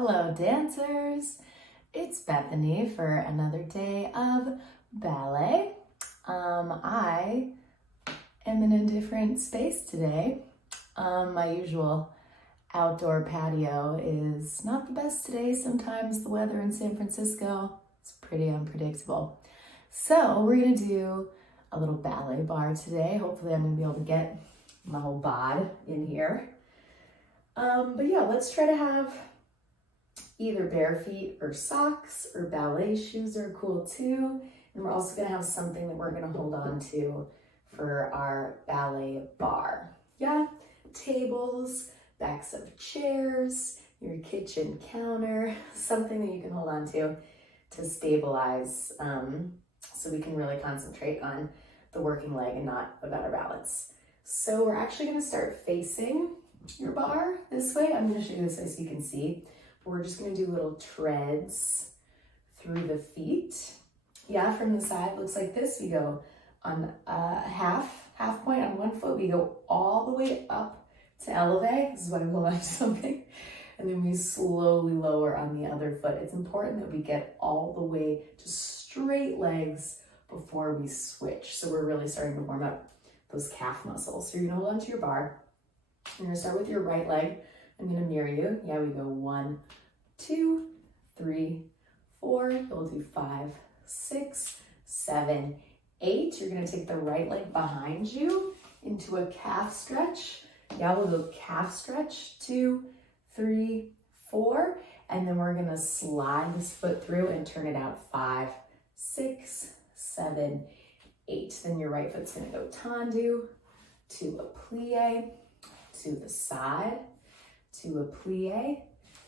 Hello dancers, it's Bethany for another day of ballet. I am in a different space today. My usual outdoor patio is not the best today. Sometimes the weather in San Francisco is pretty unpredictable. So we're gonna do a little ballet bar today. Hopefully I'm gonna be able to get my whole bod in here. But yeah, let's try to have either bare feet or socks or ballet shoes are cool too. And we're also gonna have something that we're gonna hold on to for our ballet bar. Yeah, tables, backs of chairs, your kitchen counter, something that you can hold on to stabilize so we can really concentrate on the working leg and not about our balance. So we're actually gonna start facing your bar this way. I'm gonna show you this way so you can see. We're just gonna do little treads through the feet. Yeah, from the side, looks like this. We go on half point on one foot. We go all the way up to elevate. This is why we hold on to something. And then we slowly lower on the other foot. It's important that we get all the way to straight legs before we switch. So we're really starting to warm up those calf muscles. So you're gonna hold on to your bar. You're gonna start with your right leg. I'm gonna mirror you. Yeah, we go 1, 2, 3, 4. We'll do 5, 6, 7, 8. You're gonna take the right leg behind you into a calf stretch. Yeah, we'll go calf stretch, 2, 3, 4. And then we're gonna slide this foot through and turn it out 5, 6, 7, 8. Then your right foot's gonna go tendu to a plie, to the side, to a plie,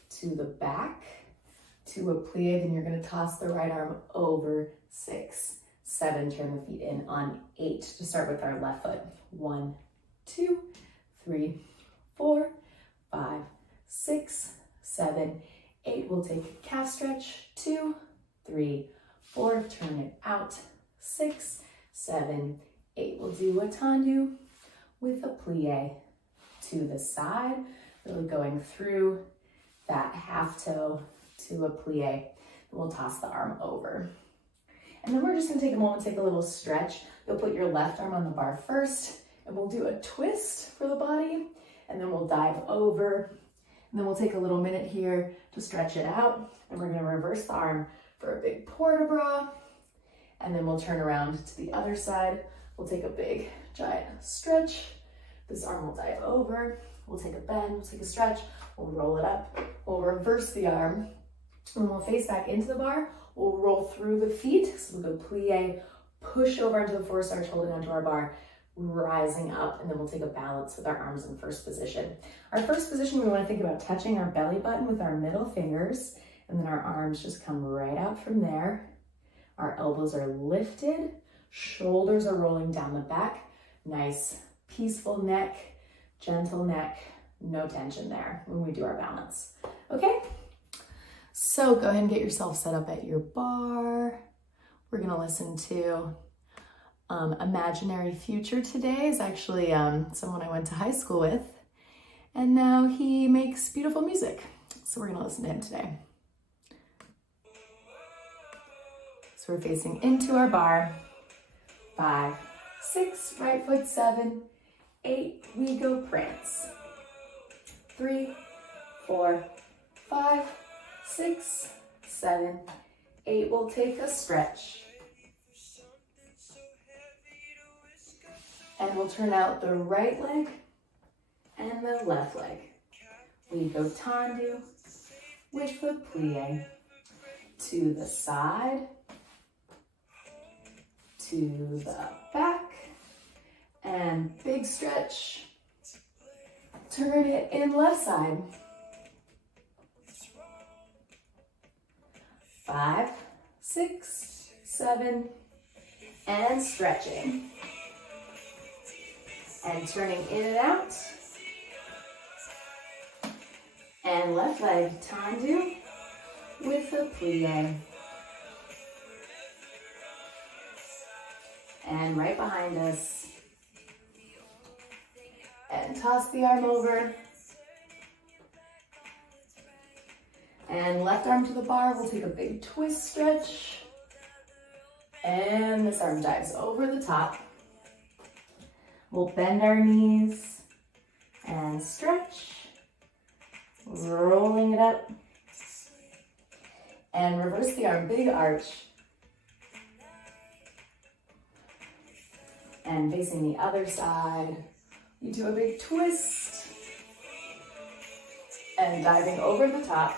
to the back, to a plie. Then you're gonna toss the right arm over 6, 7, turn the feet in on 8 to start with our left foot. 1, 2, 3, 4, 5, 6, 7, 8. We'll take a calf stretch. 2, 3, 4, turn it out. 6, 7, 8. We'll do a tendu with a plie to the side, really going through that half toe to a plie. And we'll toss the arm over. And then we're just gonna take a moment, take a little stretch. You'll put your left arm on the bar first, and we'll do a twist for the body, and then we'll dive over. And then we'll take a little minute here to stretch it out, and we're gonna reverse the arm for a big port de bras, and then we'll turn around to the other side. We'll take a big, giant stretch. This arm will dive over. We'll take a bend, we'll take a stretch, we'll roll it up, we'll reverse the arm, and we'll face back into the bar. We'll roll through the feet, so we'll go plie, push over into the forest arch, holding onto our bar, rising up, and then we'll take a balance with our arms in first position. Our first position, we want to think about touching our belly button with our middle fingers, and then our arms just come right out from there. Our elbows are lifted, shoulders are rolling down the back. Nice, peaceful neck, gentle neck, no tension there when we do our balance. Okay, so go ahead and get yourself set up at your bar. We're gonna listen to Imaginary Future today. Is actually someone I went to high school with, and now he makes beautiful music. So we're gonna listen to him today. So we're facing into our bar. 5, 6, right foot, 7, 8, we go prance. 3, 4, 5, 6, 7, 8, we'll take a stretch. And we'll turn out the right leg and the left leg. We go tendu with the plie to the side, to the back, and big stretch. Turn it in left side. 5, 6, 7, and stretching. And turning in and out. And left leg tendu with the plie. And right behind us. And toss the arm over. And left arm to the bar, we'll take a big twist stretch. And this arm dives over the top. We'll bend our knees and stretch, rolling it up. And reverse the arm, big arch. And facing the other side, you do a big twist. And diving over the top.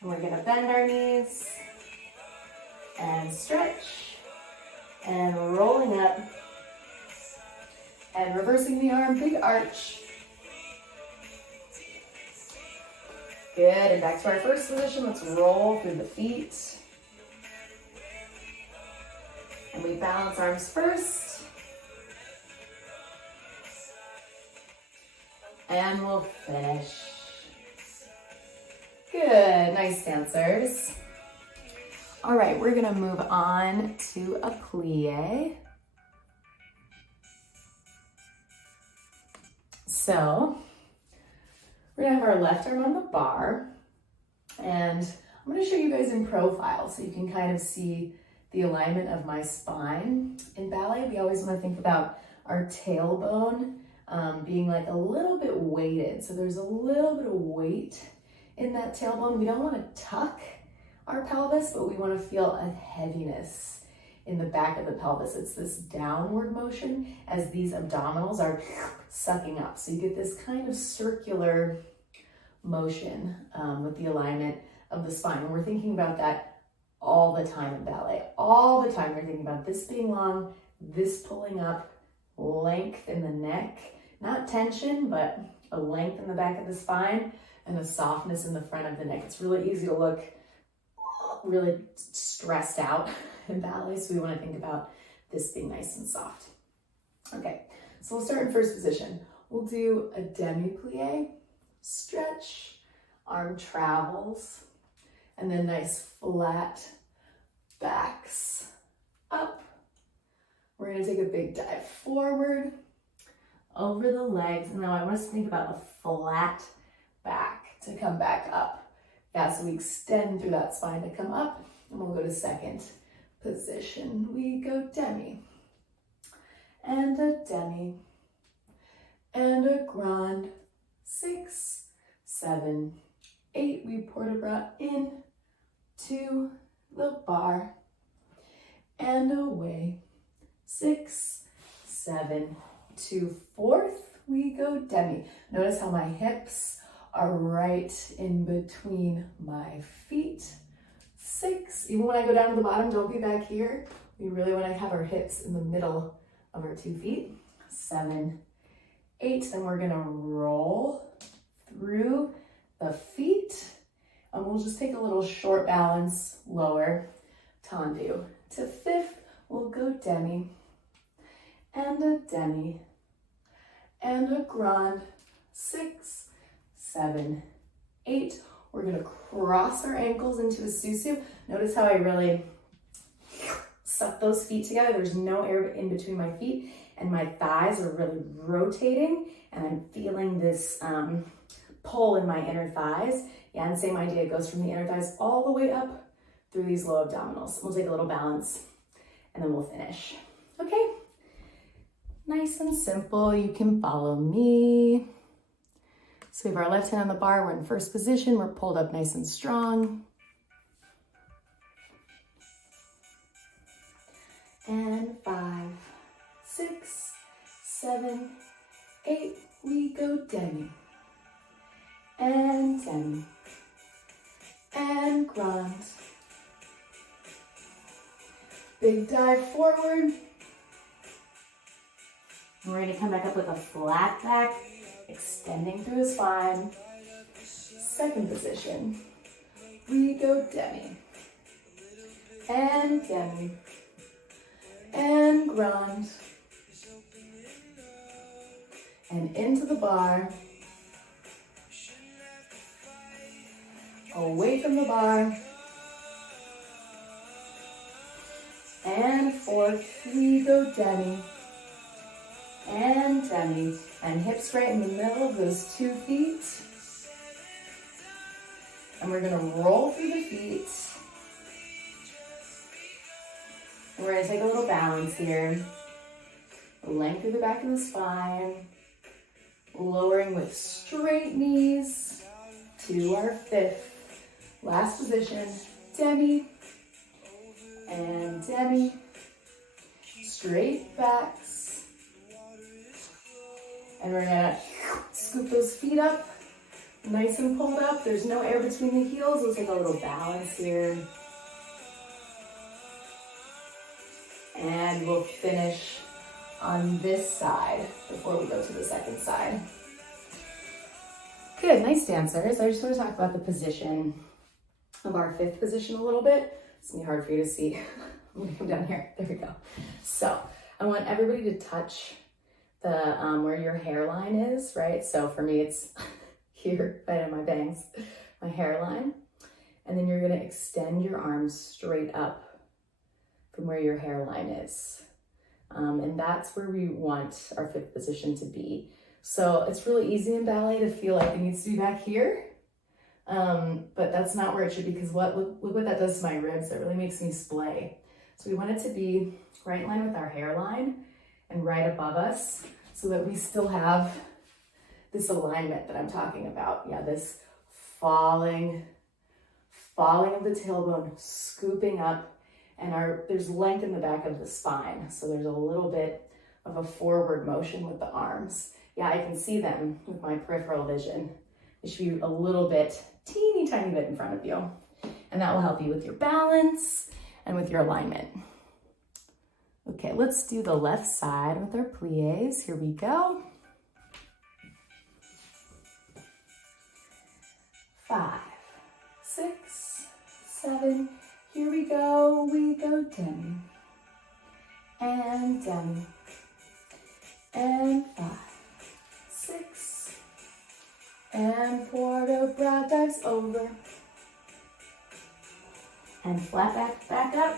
And we're gonna bend our knees and stretch and rolling up and reversing the arm, big arch. Good, and back to our first position. Let's roll through the feet. And we balance arms first. And we'll finish. Good, nice dancers. All right, we're gonna move on to a plie. So, we're gonna have our left arm on the bar, and I'm gonna show you guys in profile so you can kind of see the alignment of my spine. In ballet, we always wanna think about our tailbone being like a little bit weighted. So there's a little bit of weight in that tailbone. We don't wanna tuck our pelvis, but we wanna feel a heaviness in the back of the pelvis. It's this downward motion as these abdominals are sucking up. So you get this kind of circular motion with the alignment of the spine. And we're thinking about that all the time in ballet. All the time we're thinking about this being long, this pulling up, length in the neck, not tension, but a length in the back of the spine and a softness in the front of the neck. It's really easy to look really stressed out in ballet, so we want to think about this being nice and soft. Okay, so we'll start in first position. We'll do a demi plie, stretch, arm travels, and then nice flat backs up. We're going to take a big dive forward over the legs, and now I want us to think about a flat back to come back up. Yeah, so we extend through that spine to come up, and we'll go to second position. We go demi, and a demi, and a grand, 6, 7, 8. We port de bras in to the bar, and away, 6, 7, to fourth. We go demi. Notice how my hips are right in between my feet. 6, even when I go down to the bottom, don't be back here. We really want to have our hips in the middle of our 2 feet. 7, 8, then we're gonna roll through the feet, and we'll just take a little short balance, lower, tendu. To fifth, we'll go demi, and a demi, and a grand, 6, 7, 8. We're gonna cross our ankles into a susu. Notice how I really suck those feet together. There's no air in between my feet, and my thighs are really rotating, and I'm feeling this pull in my inner thighs. Yeah, and same idea, it goes from the inner thighs all the way up through these low abdominals. We'll take a little balance, and then we'll finish. Okay, nice and simple. You can follow me. So we have our left hand on the bar, we're in first position, we're pulled up nice and strong. And 5, 6, 7, 8, we go demi. And demi. And grand. Big dive forward. We're gonna come back up with a flat back, extending through the spine. Second position, we go demi, and demi, and grand, and into the bar, away from the bar, and fourth, we go demi, and hips right in the middle of those 2 feet. And we're gonna roll through the feet. And we're gonna take a little balance here. Length through the back of the spine. Lowering with straight knees to our 5th. Last position, Demi. And Demi. Straight backs. And we're gonna scoop those feet up. Nice and pulled up. There's no air between the heels. We'll take a little balance here. And we'll finish on this side before we go to the second side. Good, nice dancers. I just want to talk about the position of our 5th position a little bit. It's gonna be hard for you to see. I'm gonna come down here. There we go. So I want everybody to touch the where your hairline is, right? So for me, it's here, right on my bangs, my hairline. And then you're gonna extend your arms straight up from where your hairline is. And that's where we want our 5th position to be. So it's really easy in ballet to feel like it needs to be back here. But that's not where it should be, because look what that does to my ribs. That really makes me splay. So we want it to be right in line with our hairline and right above us, so that we still have this alignment that I'm talking about. Yeah, this falling of the tailbone, scooping up, and there's length in the back of the spine. So there's a little bit of a forward motion with the arms. Yeah, I can see them with my peripheral vision. It should be a little bit, teeny tiny bit in front of you. And that will help you with your balance and with your alignment. Okay, let's do the left side with our plies. Here we go. 5, 6, 7. Here we go Demi. And Demi. And 5, 6. And Porto broad dives over. And flat back up.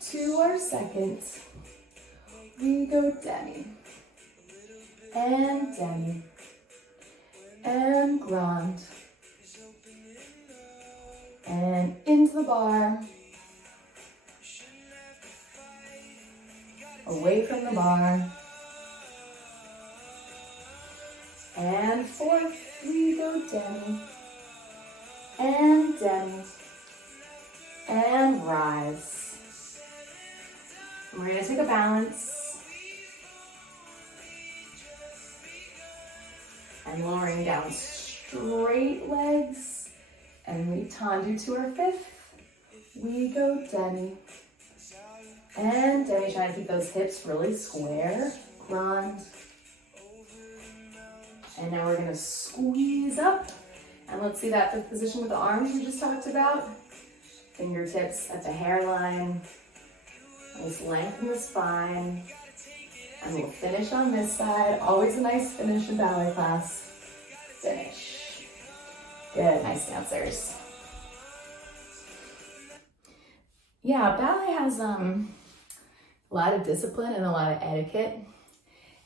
To our second. We go Demi. And Demi. And grand. And into the bar. Away from the bar. And 4th, we go Demi. And Demi. And rise. And we're gonna take a balance. And lowering down straight legs. And we tendu to our 5th. We go Demi. And Demi, trying to keep those hips really square. Grand. And now we're gonna squeeze up. And let's see that 5th position with the arms we just talked about. Fingertips at the hairline. Nice length in the spine. And we'll finish on this side. Always a nice finish in ballet class. Finish. Good, nice dancers. Yeah, ballet has a lot of discipline and a lot of etiquette.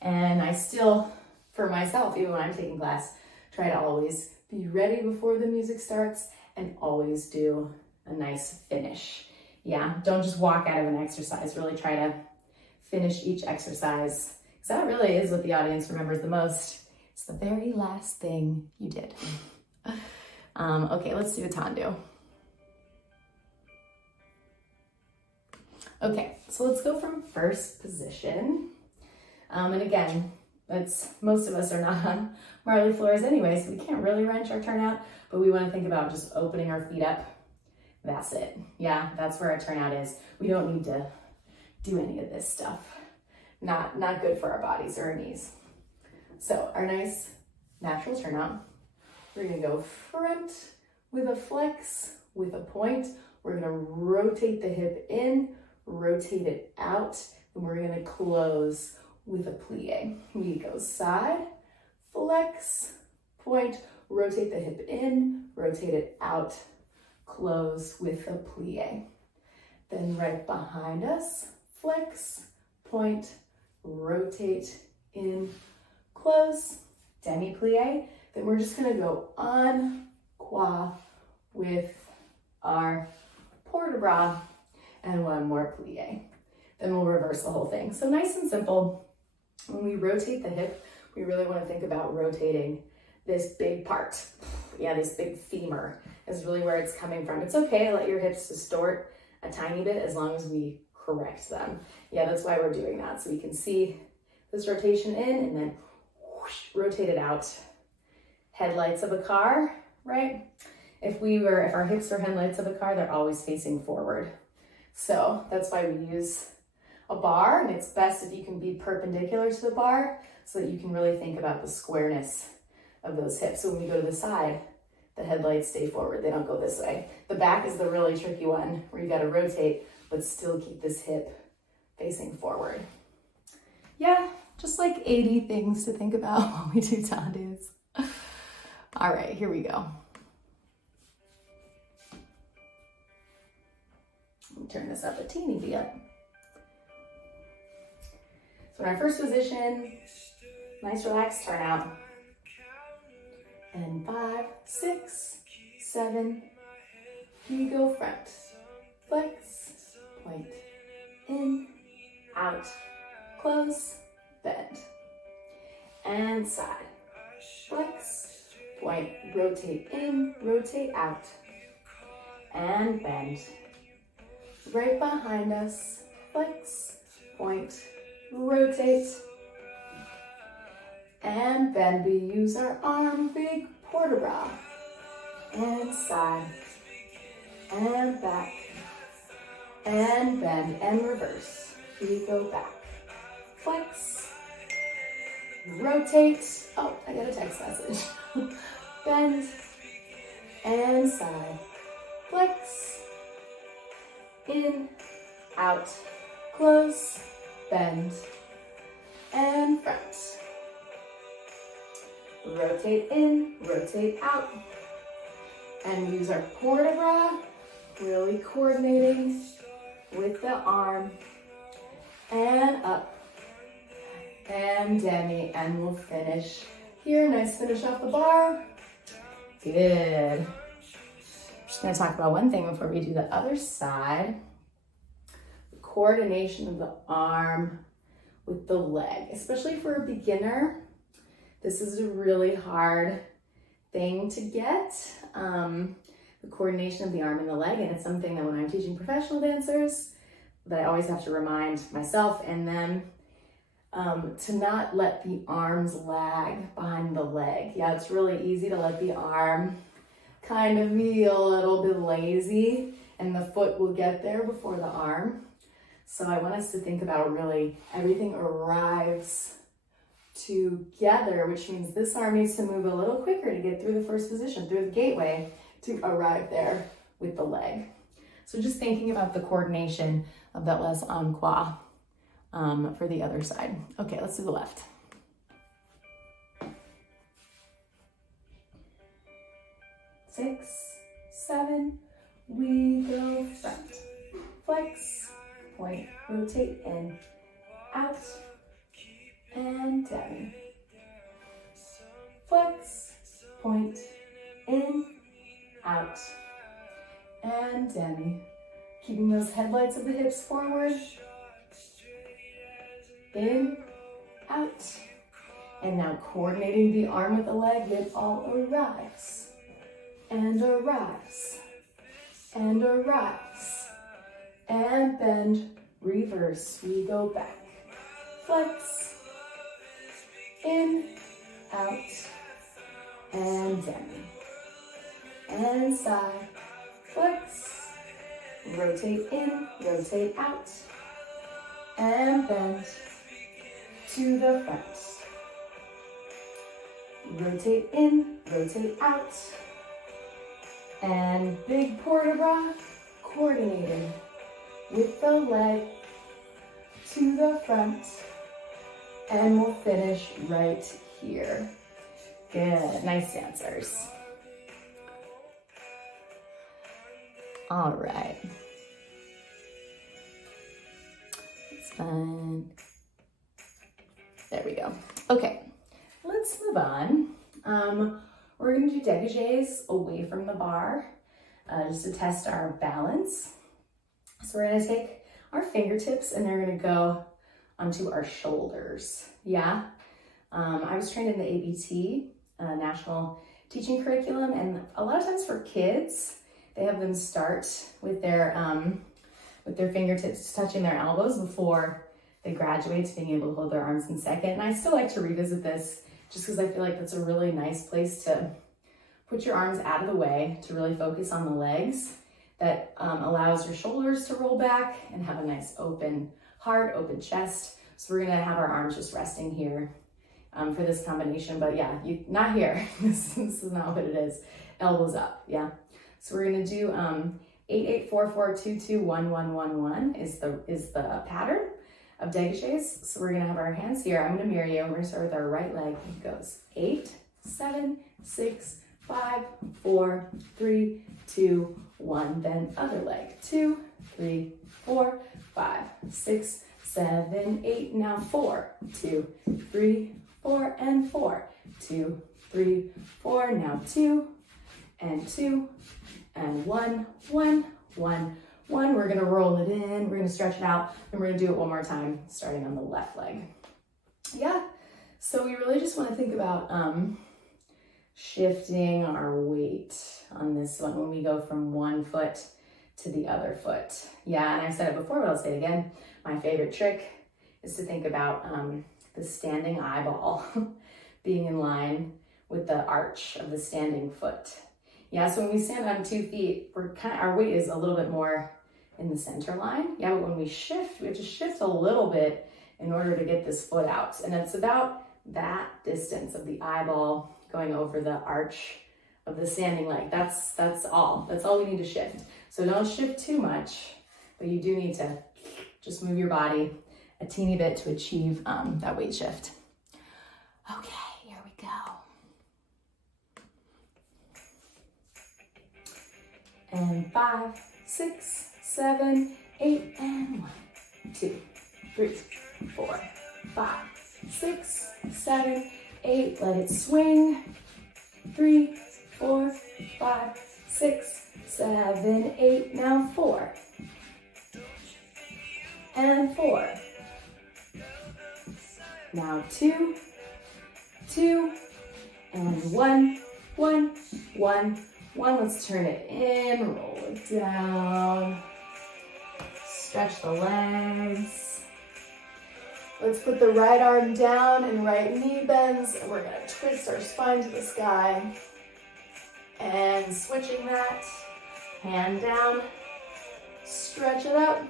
And I still, for myself, even when I'm taking class, try to always be ready before the music starts and always do a nice finish. Yeah, don't just walk out of an exercise. Really try to finish each exercise, because that really is what the audience remembers the most. It's the very last thing you did. Okay, let's do a tendu. Okay, so let's go from first position. And again, most of us are not on marley floors anyway, so we can't really wrench our turnout, but we want to think about just opening our feet up. That's it. Yeah, that's where our turnout is. We don't need to do any of this stuff. Not good for our bodies or our knees. So our nice natural turnout, we're gonna go front with a flex, with a point. We're gonna rotate the hip in, rotate it out, and we're gonna close with a plie. We go side, flex, point, rotate the hip in, rotate it out, close with a plie. Then right behind us, flex, point, rotate in, close, demi plie. Then we're just gonna go en croix with our port de bras and one more plie. Then we'll reverse the whole thing. So nice and simple. When we rotate the hip, we really want to think about rotating this big part. Yeah, this big femur is really where it's coming from. It's okay to let your hips distort a tiny bit as long as we correct them. Yeah, that's why we're doing that. So we can see this rotation in and then whoosh, rotate it out. Headlights of a car, right? If our hips were headlights of a car, they're always facing forward. So that's why we use a bar, and it's best if you can be perpendicular to the bar so that you can really think about the squareness of those hips. So when we go to the side, the headlights stay forward. They don't go this way. The back is the really tricky one where you got to rotate, but still keep this hip facing forward. Yeah, just like 80 things to think about when we do tendus. All right, here we go. Let me turn this up a teeny bit. So in our first position, nice relaxed turnout. And 5, 6, 7, we go front, flex, point, in, out, close, bend, and side, flex, point, rotate in, rotate out, and bend. Right behind us, flex, point, rotate, and bend. We use our arm, big port de bras, and side, and back, and bend, and reverse. We go back, flex, rotate, oh, I got a text message, bend, and side, flex, in, out, close, bend, and front. Rotate in, rotate out, and use our port de bras, really coordinating with the arm, and up, and Demi, and we'll finish here. Nice finish off the bar. Good. I'm just gonna talk about one thing before we do the other side. The coordination of the arm with the leg, especially for a beginner. This is a really hard thing to get, the coordination of the arm and the leg, and it's something that when I'm teaching professional dancers, that I always have to remind myself and them to not let the arms lag behind the leg. Yeah, it's really easy to let the arm kind of be a little bit lazy, and the foot will get there before the arm. So I want us to think about really everything arrives together, which means this arm needs to move a little quicker to get through the first position, through the gateway, to arrive there with the leg. So just thinking about the coordination of that les en croix for the other side. Okay, let's do the left. Six, 7, we go front, flex, point, rotate in, out, and Demi. Flex, point, in, out, and Demi. Keeping those headlights of the hips forward, in, out, and now coordinating the arm with the leg, it all arrives, and arrives, and arrives, and bend, reverse, we go back, flex, in, out, and Demi, and side, flex, rotate in, rotate out, and bend to the front, rotate in, rotate out, and big port de bras, coordinating with the leg to the front, and we'll finish right here. Good, nice dancers. All right. It's fun. There we go. Okay, let's move on We're gonna do dégagés away from the bar, just to test our balance. So we're gonna take our fingertips and they're gonna go onto our shoulders, yeah? I was trained in the ABT, National Teaching Curriculum, and a lot of times for kids, they have them start with their fingertips touching their elbows before they graduate to being able to hold their arms in second. And I still like to revisit this just because I feel like that's a really nice place to put your arms out of the way, to really focus on the legs. That allows your shoulders to roll back and have a nice open heart, open chest. So we're gonna have our arms just resting here for this combination, but yeah, not here. This is not what it is. Elbows up, yeah. So we're gonna do 8-8-4-4-2-2-1-1-1-1 is the pattern of dégagés. So we're gonna have our hands here. I'm gonna mirror you. We're gonna start with our right leg. It goes 8, 7, 6, 5, 4, 3, 2, 1. Then other leg. 2, 3, 4, 5, 6, 7, 8. Now 4, 2, 3, 4, and 4. 2, 3, 4. Now 2, and 2, and 1, 1, 1, 1. We're gonna roll it in. We're gonna stretch it out, and we're gonna do it one more time, starting on the left leg. Yeah. So we really just want to think about shifting our weight on this one when we go from one foot to the other foot. Yeah, and I said it before, but I'll say it again. My favorite trick is to think about the standing eyeball being in line with the arch of the standing foot. Yeah, so when we stand on 2 feet, our weight is a little bit more in the center line. Yeah, but when we shift, we have to shift a little bit in order to get this foot out. And it's about that distance of the eyeball going over the arch of the standing leg. That's all. That's all we need to shift. So don't shift too much, but you do need to just move your body a teeny bit to achieve that weight shift. Okay, here we go. And 5, 6, 7, 8, and 1, 2, 3, 4, 5, 6, 7, 8. Let it swing. 3, 4, 5, 6, 7, 8. Now 4. And 4. Now 2, 2, and 1, 1, 1, 1. Let's turn it in, roll it down. Stretch the legs. Let's put the right arm down and right knee bends, and we're gonna twist our spine to the sky. And switching that, hand down, stretch it up.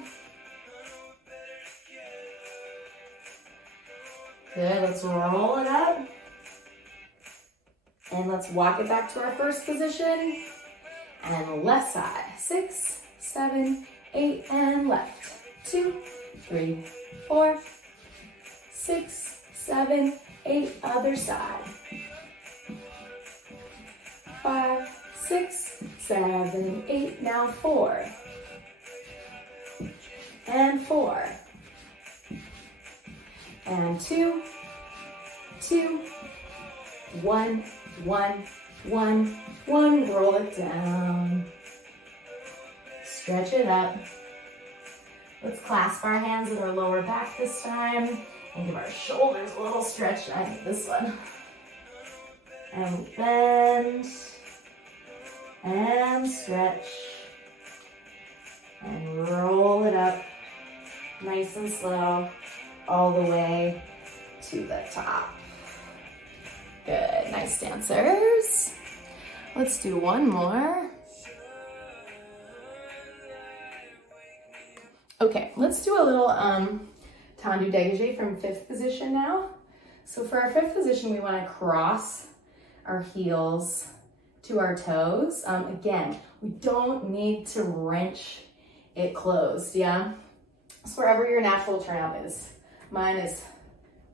Good, let's roll it up. And let's walk it back to our first position. And left side, 6, 7, 8, and left. 2, 3, 4, 6, 7, 8, other side. 5, 6, 7, 8, now 4. And 4. And 2, 2, 1, 1, 1, 1. Roll it down. Stretch it up. Let's clasp our hands with our lower back this time and give our shoulders a little stretch. I need this one. And bend and stretch and roll it up nice and slow all the way to the top. Good, nice dancers. Let's do one more. Okay, let's do a little Tendu dégagé from 5th position now. So for our 5th position, we want to cross our heels to our toes. Again, we don't need to wrench it closed, yeah? So wherever your natural turnout is. Mine is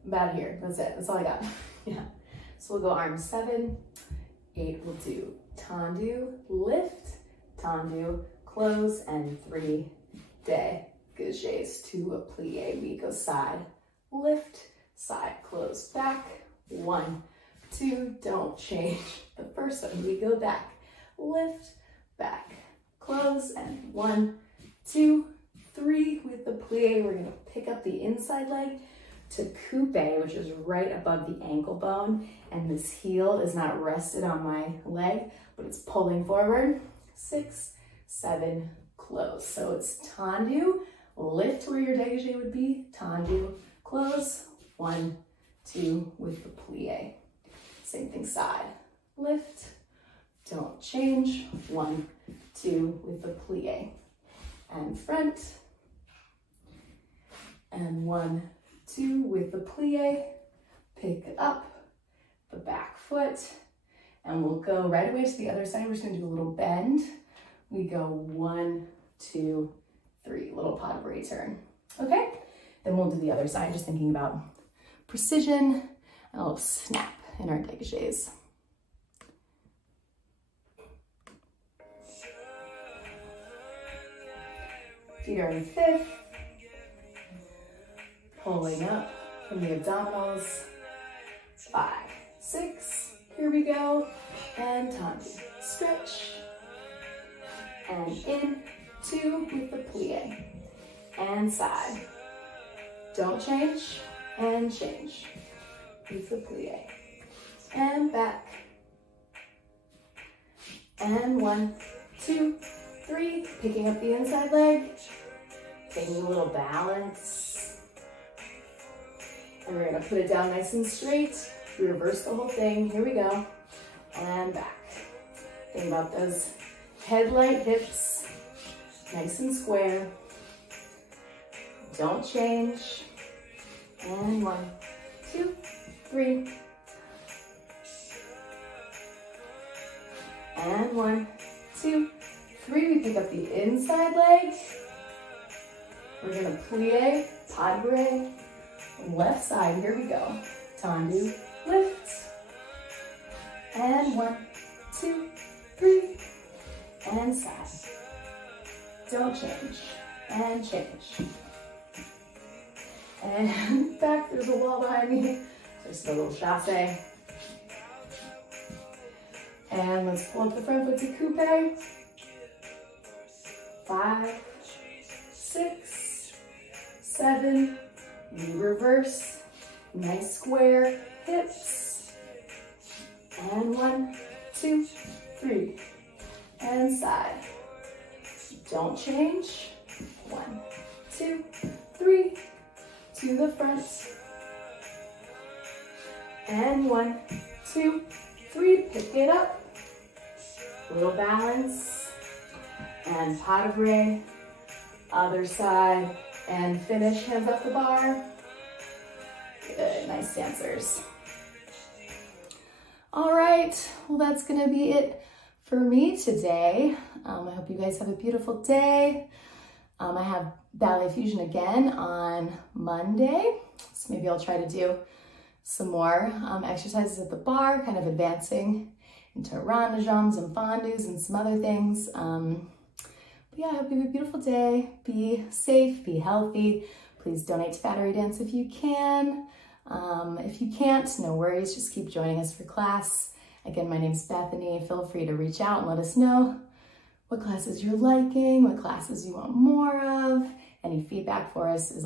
about here. That's it. That's all I got. Yeah. So we'll go arms 7, 8. We'll do Tendu, lift, Tendu, close, and 3 dégagés to a plie. We go side, lift, side, close, back. 1, 2, don't change. The first one, we go back, lift, back, close, and 1, 2, 3 with the plie. We're gonna pick up the inside leg to coupe, which is right above the ankle bone, and this heel is not rested on my leg, but it's pulling forward. 6, 7, close. So it's tendu, lift where your dégagé would be, tendu, close, 1, 2 with the plie. Same thing side, lift, don't change, 1, 2 with the plie. And front, and 1, 2 with the plie, pick up the back foot, and we'll go right away to the other side. We're just gonna do a little bend. We go 1, 2, 3, little pas de bourrée turn. Okay, then we'll do the other side, just thinking about precision and a little snap in our dégagés. Feet are in fifth, pulling up from the abdominals. 5, 6, here we go, and tendu, stretch, and in, 2 with the plie, and side, don't change, and change, with the plie, and back, and 1, 2, 3, picking up the inside leg, taking a little balance, and we're gonna put it down nice and straight. We reverse the whole thing. Here we go, and back. Think about those headlight hips, nice and square. Don't change. And 1, 2, 3. And 1, 2, 3. We pick up the inside leg. We're gonna plie, pas de bourrée, left side. Here we go. Tendu, lift. And 1, 2, 3. And side. Don't change. And change. And back, there's a wall behind me. Just a little chassé. And let's pull up the front foot to coupe. 5, 6, 7. We reverse. Nice square hips. And 1, 2, 3. And side. Don't change. 1, 2, 3. To the front. And 1, 2, 3. Pick it up. Little balance. And pas de bourrée. Other side. And finish, hands up the bar. Good, nice dancers. All right, well, that's gonna be it for me today. I hope you guys have a beautiful day. I have Ballet Fusion again on Monday, so maybe I'll try to do some more exercises at the bar, kind of advancing into rondejons and fondus and some other things. But yeah, I hope you have a beautiful day. Be safe, be healthy. Please donate to Battery Dance if you can. If you can't, no worries, just keep joining us for class. Again, my name's Bethany. Feel free to reach out and let us know what classes you're liking, what classes you want more of. Any feedback for us is always